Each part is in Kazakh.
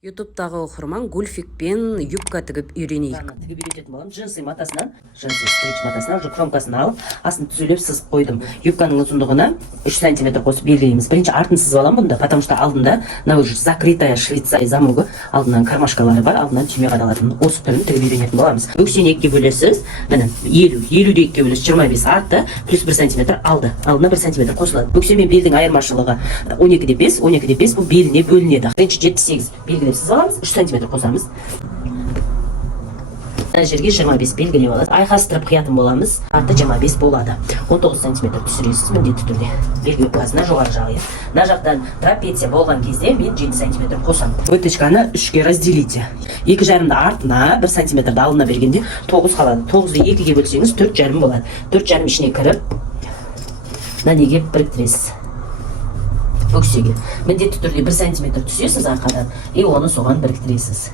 Ютубтағы оқырман гульфикпен юбка тігіп үйренейік. Тігіп үйрететін боламын. Джинсы матасынан, джинсы стрич матасынан уже кромкасын алып, астын түзелеп сызып қойдым. Юбканың ұзындығына 3 см қосып белгілейміз. Бірінші артын сызып аламын бұнда, потому что алдында мына уже закрытая шлица замогы, алдынан кармашкалары бар, алдынан түйме қадалатын. Осы түрін тігіп үйренетін боламыз. Өксені 2-ге бөлесіз. Міне 50-де 2-ге бөлесіз, 25 артты, плюс 1 см алды. Алдына 1 см қосылады. Өксе мен белдің айырмашылығы 12-де 5, 12-де 5 бұл беліне бөлінеді. Бірінші 78 белгілеп сызып аламыз, 3 см қосамыз. Мына жерге 25 белгілеп аласыз. Айқастырып қиятын боламыз. Арты 25 болады. 19 см түсіресіз міндетті түрде. Белгі қасына жоғары жағы. Мына жақтан трапеция болған кезде мен 7 см қосамын. Выточканы 3-ге разделите. 2,5-ді артына, 1 см алдына бергенде 9 қалады. 9-ды 2-ге бөлсеңіз 4,5 болады. 4,5 ішіне кіріп, мынанеге біріктіресіз. Өксеге. Міндетті түрде 1 см түсесіз арқадан, и оны соған біріктіресіз.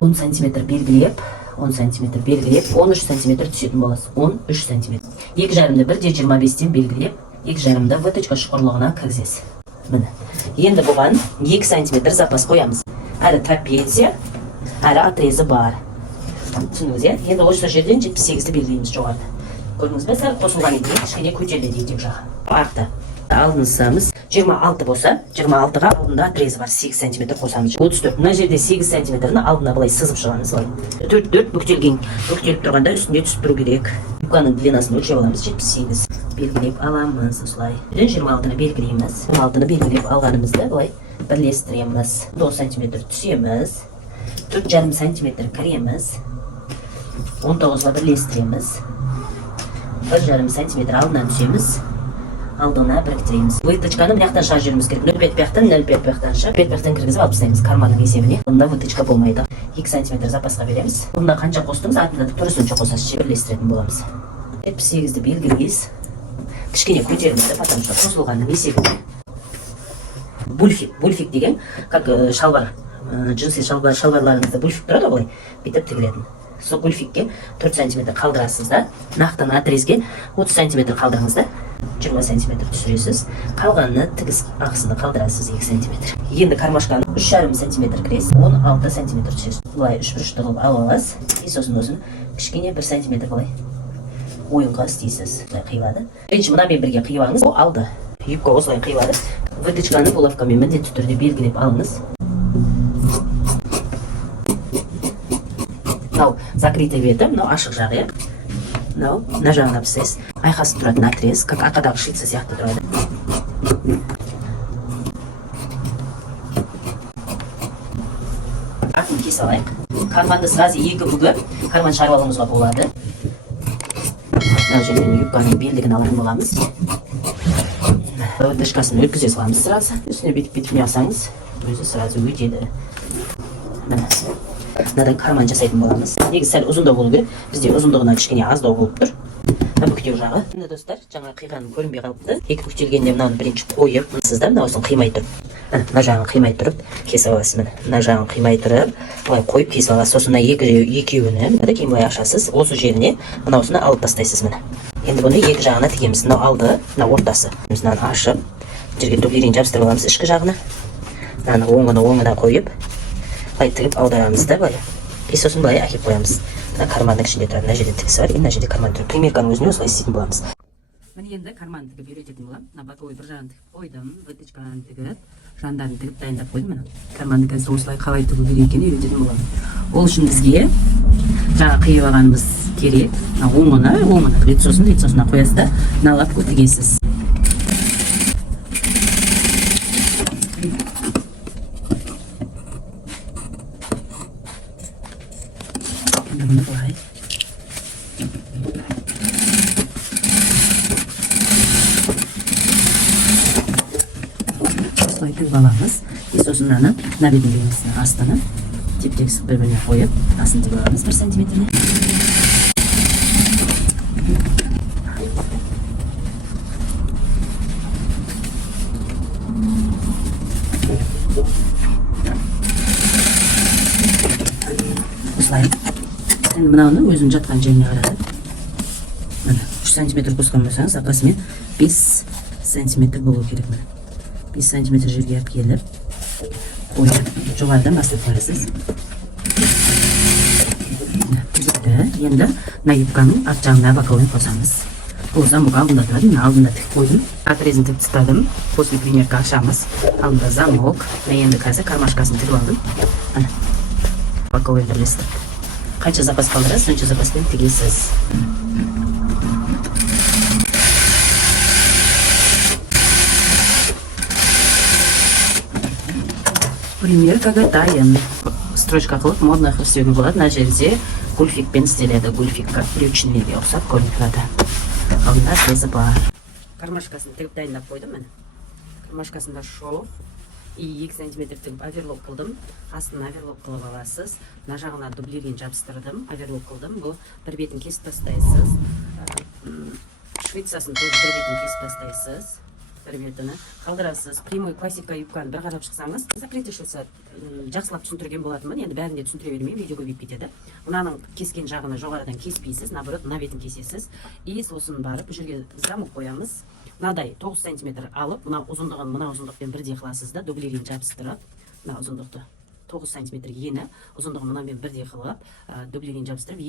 10 см белгілеп, 10 см белгілеп, 13 см түсетін боласыз. 13 см. 2,5-ді 1,25-тен белгілеп, 2,5-ді выточка шұқырлығына кіргізесіз. Міне. Енді бұған 2 см запас қоямыз. Әрі трапеция, әрі отрезі бар. Түсіндіңіз, е? Енді осы жерден 78-ді белгілейміз жоғарыда. Көрдіңіз бе, сәл қосылған екен, кішкене көтеріледі етек жағы. Арты. Алдынсамыз 26 болса, 26-ға алдында отрезі бар, 8 см қосамыз. 34. Мына жерде 8 см-ні алдына былай сызып шығамыз. 4 бүктеліп тұрғанда үстінде түсіп тұру керек. Юбканың длинасын өлшеп аламыз, 78 белгілеп аламыз осылай. 26-ны белгілейміз. 16-ны белгілеп алғанымызды былай бірлестіреміз. 9 см түсеміз. 4,5 см кіреміз. 19-ға бірлестіреміз. 1,5 см алдынан түсеміз. Алдына біріктіреміз. Выточканы мынаяқтан шығарып жүрміз керек. 0,5 бияқтан, 0,5 бияқтан шығып, 5 бияқтан кіргізіп алып тастаймыз карманның есебіне. Бұнда выточка болмайды. 2 см запасқа береміз. Бұнда қанша қостыңыз, артында тұрысынша қосасыз, бірлестіретін боламыз. 78-ді белгілейсіз. Кішкене көтеріңізді, потому что қосылғанның есебіне. Бульфик деген, как шалбар, джинсы шалбарларыңызда бульфик тұрады ғой, бүйтіп тігілетін. Сол бульфикке 4 см қалдырасыз да, нақтан отрезге 30 см қалдырыңыз да, 20 см түсіресіз. Қалғанны тігіс ақысыны қалдырасыз 2 см. Енді кармашканы 3,5 см кіресіз, 16 см түсесіз. Бұлай 3 бұрышты қылып алыңыз, и сосын кішкене 1 см былай ойынға істейсіз. Бұлай қиылады. Бірінші мынамен бірге қиылаңыз, ол алды. Юбка осылай қиылады. Выточканы булавкамен міндетті түрде белгілеп алыңыз. Мынау закрытый беті, мынау ашық жағы. Мынау мына жағына пісесіз. Айқасып тұратын отрез, как арқадағы шлица сияқты тұрады. Артын кесе алайық. Карманды сразу 2 бүгіп, карман шығарып алуымызға болады. Мына жерден юбканың белдігін алатын боламыз. Выточкасын өткізе саламыз сразу. Үстіне бетіп не алсаңыз, өзі сразу өтеді. Мынадан карман жасайтын боламыз. Негізі сәл ұзындау болу керек. Бізде ұзындығынан кішкене аздау болып тұр. Бүктеу жағы. Мына достар, жаңа қиғаным көрінбей қалыпты. Екі бүктелгенде мынаны бірінші қойып, сізді мына осын қимай тұрып. Мына жағын қимай тұрып, кесіп аласыз. Мына жағын қимай тұрып, былай қойып кесіп аласыз. Сосын екеуіні, кейін былай ашасыз. Осы жеріне мына осыны алып тастайсыз міне. Енді бұны екі жағына тігеміз. Мына алды, мына ортасы. Мынаны ашып, жерге түрлерін жабыстырып аламыз ішкі жағына. Мынаны оңына қойып, былай тігіп аударамыз да былай. И сосын былай әкеп қоямыз. Карманның ішінде тұрады, мына жерде тігісі бар, мына жерде карман тұрады. Примерканың өзіне осылай істейтін боламыз. Міне енді карман тігіп үйрететін болам. Мына боковой бір жағын тігіп қойдым, выточканы тігіп, жандарын тігіп дайындап қойдым міне. Карманды қазір осылай қалай тігу керек екенін үйрететін болам. Ол үшін бізге жаңа қиып алғанымыз керек. Оңына лицосына қоясыз да, мыналап тігесіз. Осылай тігіп аламыз. Сосын мына бетіндегі астыны теп-тегіс бір-біріне қойып, астын тігіп аламыз 1 см-ні. Осылай. Енді мынауны өзінің жатқан жеріне қарады. 3 см қосқан болсаңыз, арқасымен 5 см болу керек. 5 см жерге алып келіп, қойып, жоғарыдан бастап барасыз. Түзікті. Енді мына юбканың арт жағына боковойын қосамыз. Бұл замок алдында тұрады, мына алдында тік қойдым. Отрезін тік тастадым. После примерка ашамыз. Алдында замок. Мен енді қазір кармашкасын тігіп алдым. Боковой бірлестік. Қанша запас қалдырасыз, сонша запаспен тігесіз. Примеркаға дайын. Строчка қылып модно қылып істеуге болады. Мына жерде гульфикпен істеледі. Гульфик как брючныйге ұқсап көрініп тұрады. Алдында сызы бар. Кармашкасын тігіп дайындап қойдым мен. Кармашкасында шов. И 2 см тігіп оверлок қылдым. Астын оверлок қылып аласыз. Мына жағына дублерін жабыстырдым. Оверлок қылдым. Бұл бір бетін кесіп тастайсыз. Швейцасын тоже бір бетін кесіп тастайсыз. Бір бетіні қалдырасыз. Прямой классика юбканы бір қарап шықсаңыз, запретишілсі жақсылап түсіндірген болатынмын. Енді бәрінде түсіндіре бермеймін, видео көбейіп кетеді. Мынаның кескен жағыны жоғарыдан кеспейсіз, наоборот, мына бетін кесесіз. И сосын барып, бұл жерге замок қоямыз. Мынадай 9 см алып, мына ұзындығын мына ұзындықпен бірдей қыласыз да, дублерін жабыстырып, мына ұзындықты 9 см ені, ұзындығын мынамен бірдей қылып, дублерін жабыстырып,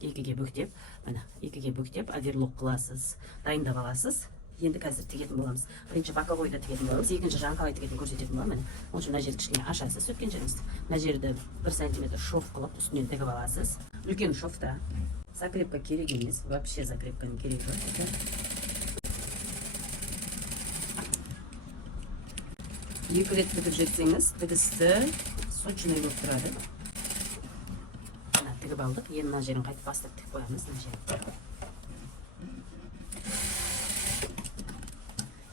екіге бүктеп, оверлок қыласыз, дайындап аласыз. Енді қазір тігетін боламыз. Бірінші боковойда тігетін боламыз, екінші жағын қалай тігетін көрсететін боламын. Оның үшін мына жерді кішкене ашасыз, сөйткен жеріңізді. Мына жерді 1 см шов қылып, үстінен тігіп аласыз. Үлкен шовта закрепка керек емес, вообще закрепканың керегі жоқ. Екі рет тігіп жетсеңіз, тігісті сочный болып тұрады. Тігіп алдық, енді мына жерін қайтып бастап тігіп қоямыз.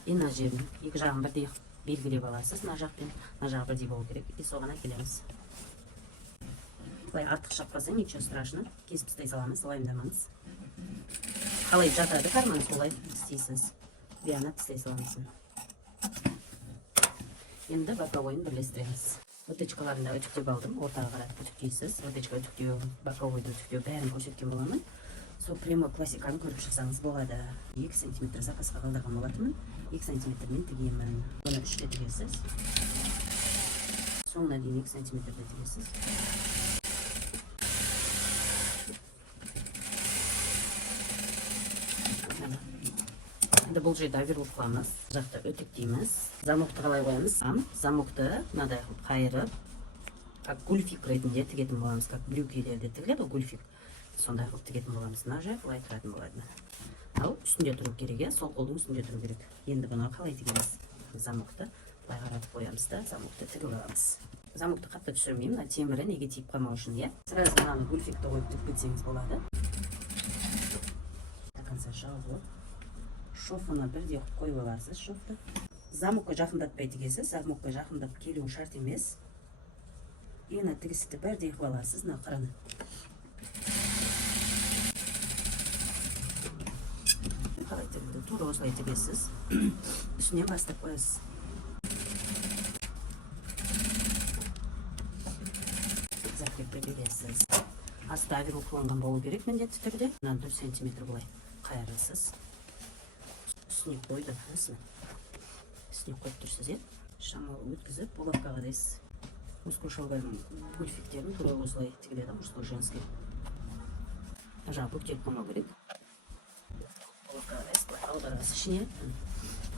Мына жерін екі жағын бірдей белгілеп аласыз. Мына жақпен мына жағы бірдей болу керек. И соған әкелеміз. Былай артық шаппаса, ничего страшно. Кесіп тастай саламыз, уайымдамаңыз. Қалай жатады карман, солай істейсіз. Бияна тастай саламыз. Енді боковойын бірлестіреміз. Вытычкаларында үтіктеп алдым, ортаға қарап үтіктейсіз. Вытычка үтіктеу, боковойды үтіктеу бәрін көрсеткен боламын. Сол прямой классиканы көріп шықсаңыз болады. 2 см запасқа қалдырған болатынмын. 2 см-мен тігемін. Бұны 3-те тігесіз. Соңына дейін 2 см-де тігесіз. Енді бұл жерде оверлок қыламыз. Жақта үтіктейміз. Замокты қалай қоямыз? Замокты мынадай қайырып, как гульфик ретінде тігетін боламыз. Как брюкилерде тігіледі гульфик. Сондай қылып тігетін боламыз. Мына жай былай тұратын болады. Ал үстінде тұру керек, сол қолдың үстінде тұру керек. Енді бұны қалай тігеміз? Замокты былай қаратып қоямыз да, замокты тігіп аламыз. Замокты қатты түсірмеймін, мына темірі неге тиіп қалмау үшін, иә. Сразу мынаны гульфикті қойып тігіп кетсеңіз болады. До конца жабылып, шофына бірдей қойып аласыз шофты. Замокқа жақындатпай тігесіз, замокқа жақындап келуі шарт емес. Ені тігісті бірдей қылып аласыз, мына қыраны. Қалай тігілді, тура осылай тігесіз. Үстінен бастап қоясыз. Закрепке бересіз. Асты оверлок қылынған болу керек міндетті түрде. 4 см былай қайырасыз. Үстіне қойды, үстіне қойып тұрсыз, е. Шамалы өткізіп, болатқа қарайсыз. Мужской шалбардың гульфиктерін тура осылай тігіледі, мужской женский. Жаңа бүктеліп қалмау керек. Болатқа қарайсыз, аударасыз ішіне.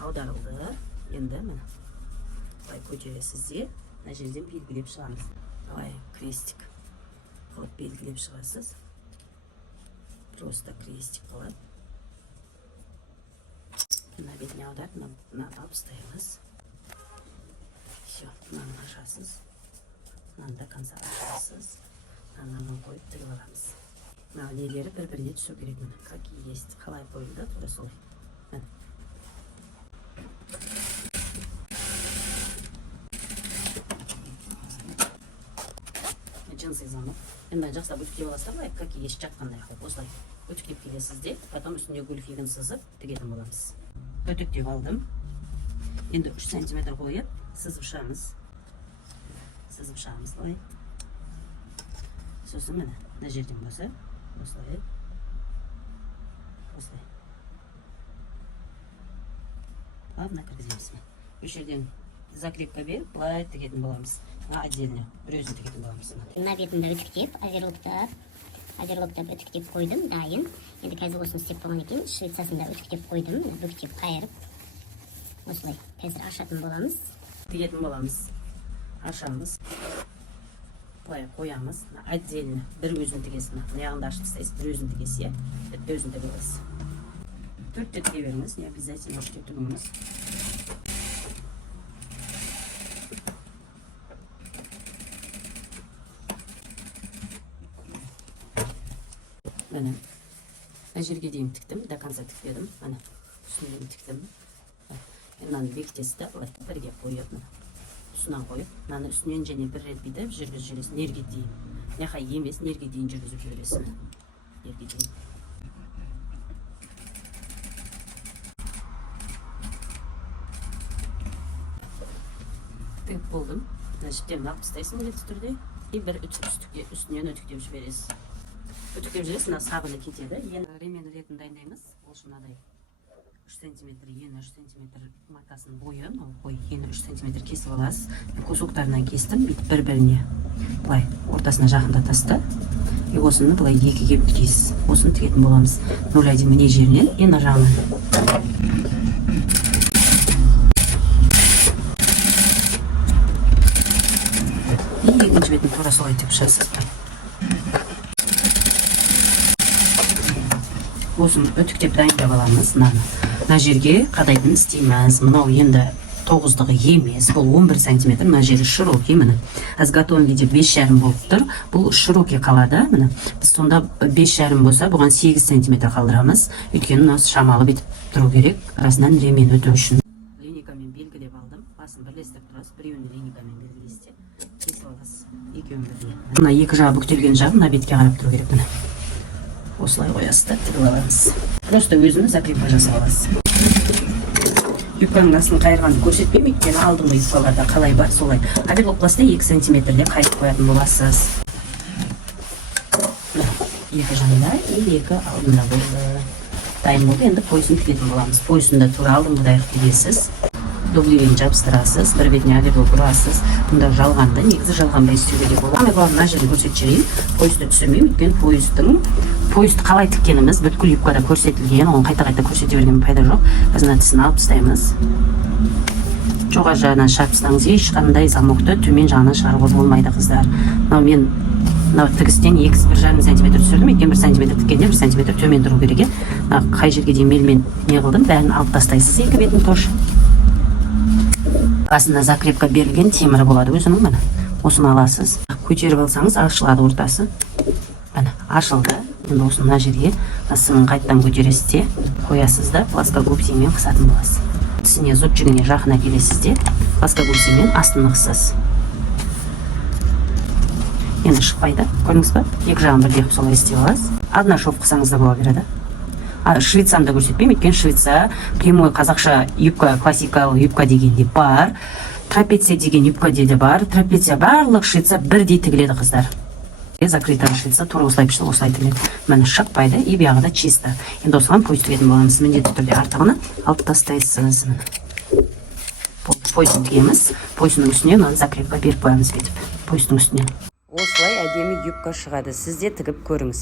Аударылды. Енді міне былай көтересіз де, мына жерден белгілеп шығамыз. Былай крестик қылып белгілеп шығасыз. Просто крестик қылып. Мына бетіне аударып, мына алып ұстаймыз. Все, мынаны ашасыз. Мынаны до конца ашасыз. Мынаны қойып тігіп аламыз. Мына нелері бір-біріне түсу керек. Как есть. Қалай қойылды, тура солай. Джинсы замок. Енді жақсылап үтіктеп аласыздар, былай, как есть жаққандай қылып, осылай үтіктеп келесіз де, потом үстіне гульфигін сызып тігетін боламыз. Үтіктеп алдым. Енді 3 см қойып, сызып шығамыз. Былай. Сосын міне, мына жерден басып, осылай. Ладно, кіргіземіз. Бұл жерден закрепка беріп былай тігетін боламыз. Отдельно бір өзін тігетін боламыз. Мына бетінде үтіктеп, оверлоктап үтіктеп қойдым, дайын. Енді қазір осыны істеп болған екен, швециясында үтіктеп қойдым, бүктеп қайырып. Осылай қазір ашатын боламыз. Тігетін боламыз. Ашамыз. Былай қоямыз. Отдельно бір өзін тігесін. Аяғында ашып тастайсыз, бір өзін тігесіз, бітті өзін тіге бересіз. Төртте тіге беріңіз, не обязательно үштеп тігіңіз. Міне, жерге дейін тіктім, до конца тіктедім. Міне, үстінен тіктім. Мынаны бекітесіз да, былай бірге қойып, үстінен қойып, мынаны үстінен және бір рет бүйтіп жүргізіп жүресіз, нерге дейін. Неқай емес, нерге дейін жүргізіп жүресіз. Нерге дейін. Тігіп болдым. Жіптен алып тастайсың міндетті түрде. Бір үстінен өтіктеп жібересіз. Өтіктеп жүресіз, мына сабыны кетеді. Енді ремен ретін дайындаймыз. Ол мынадай 3 см, ені 3 см матасын бойы, ені 3 см кесіп аласыз. Кусоктарынан кестім, бір-біріне. Былай ортасына жақындатасыз. Осыны былай екіге бүктейсіз. Осыны тігетін боламыз. 0,1 міне жерінен, енді жағынан. Екінші бетін тура солай тігіп шығасыз. Осыны өтіктеп дайындап аламыз. Мына жерге қадайтын істейміз. Мынау енді 9-дағы емес, бұл 11 см. Мына жері широкий, міне. Аз готовым виде 5,5 болып тұр. Бұл широкий қалады, міне. Біз сонда 5,5 болса, бұған 8 см қалдырамыз. Өйткені осы шамалы бітіп тұру керек, арасынан ремен өту үшін. Линейкамен белгілеп алдым. Басын бірлестіріп тұрасыз. Біреуін линейкамен белгілесте. Кесіп аласыз. Екеуін бірдей. Мына екі жағы бүктелген жағы мына бетке қарап тұру керек, міне. Осылай қоясыз да, тігіп аламыз. Просто өзіңіз закрепка жасап аласыз. Юбканың астын қайырғанды көрсетпеймін, өйткені алдыңғы юбкаларда қалай бар, солай. Оверлокласта 2 см-де қайырып қоятын боласыз. Екі жанында, екі алдында болды. Дайын болды, енді поясын тігетін боламыз. Поясында тура алдыңғыдай тігесіз. Дублерін жабыстырасыз, бір бетіне оверлок ұрасыз. Бұнда жалғанды, негізі жалғанбай істеуге де болады. Мына жерін көрсетіп жіберейін. Поясты түсірмеймін, өйткені поясты қалай тіккеніміз бүткіл юбкада көрсетілген, оны қайта-қайта көрсете берген пайда жоқ. Біз мына тісін алып тастаймыз. Жоғары жағынан шығарып тастаңыз, ешқандай замокты төмен жағынан шығаруға болмайды, қыздар. Мен тігістен 1,5 см түсірдім, өйткені 1 см тіккенде 1 см төмен тұру керек. Қай жерге дейін мелмен не қылдым, бәрін алып тастайсыз, екі бетін тоже. Басында закрепка берілген темірі болады өзінің, міне. Осыны аласыз. Көтеріп алсаңыз, ашылады ортасы. Міне, ашылды. Енді осы мына жерге сымын қайттан көтересіз де, қоясыз да, плоскогубциямен қысатын боласыз. Тісіне зубчигіне жақын әкелесіз де, плоскогубциямен астын қысасыз. Енді шықпайды, көрдіңіз ба? Екі жағын бірдей қып солай істеп аласыз. Одна шов қысаңыз да бола береді. Швецияны да көрсетпеймін, өйткені Швеция прямой қазақша юбка, классикалық юбка дегенде бар, трапеция деген юбка де бар. Трапеция барлық Швеция бірдей тігіледі, қыздар. Закрытая Швеция тура осылай пішті, осылай тігіледі. Міне шықпайды, и бияғы да чисто. Енді осыған пояс тігетін боламыз. Міндетті түрде артығына алып тастайсыз. Поясын тігеміз, поясының үстіне закрепка беріп қоямыз бүйтіп, поясының үстіне. Осылай әдемі юбка шығады. Сіз де тігіп көріңіз.